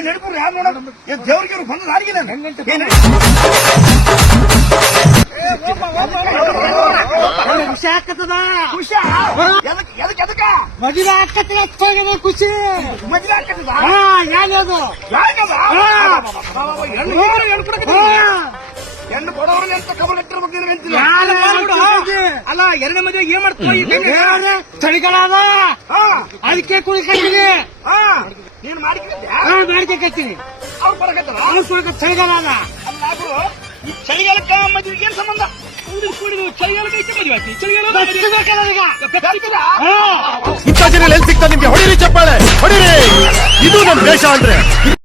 ಏನ್ ನಡ್ಕೊಡ್ರಿ ಯಾರು ನೋಡ ದೇವ್ರಿಗೆ ಅವ್ರು ಬಂದ ಅಡಿಗೆ ಖುಷಿ ಆಗ್ತದ ಖುಷಿ ಎದಕ್ಕ ಮದುವೆ ಆಗ್ತದ ಖುಷಿ ಮದ್ವೆ ಆಗ್ತದ ಯಾವ್ದು ಹೆಣ್ಣು ಕೊಡೋರು ಅಂತ ಕಬಲ್ ಇಟ್ಟಿರ್ಬೇಕು ಅಲ್ಲ ಎರಡನೇ ಮದುವೆ ಏನ್ ಮಾಡ್ತೀವಿ ಚಳಿಗಾಲ ಅದ ಅದಕ್ಕೆ ಕುಳಿಕತ್ತೀನಿ ನೀನ್ ಮಾಡ್ಕತ್ತೀನಿ ಅವ್ರು ಕೊಡಕತ್ತಲ್ಲ ಚಳಿಗಾಲ ಅದ ಅಲ್ಲಾದ್ರು ಚಳಿಗಾಲಕ್ಕ ಮದುವೆಗೆ ಏನ್ ಸಂಬಂಧ ಚಳಿಗಾಲಕ್ಕೆ ಐತೆ ಮದುವೆ ಆಯ್ತು ಚಳಿಗಾಲ ಇಂಥ ಜನ ಎಲ್ಲಿ ಸಿಗ್ತಾ ನಿಮ್ಗೆ ಹೊಡಿರಿ ಚಪ್ಪಾಳೆ ಹೊಡಿರಿ ಇದು ನಮ್ ದೇಶ ಅಂದ್ರೆ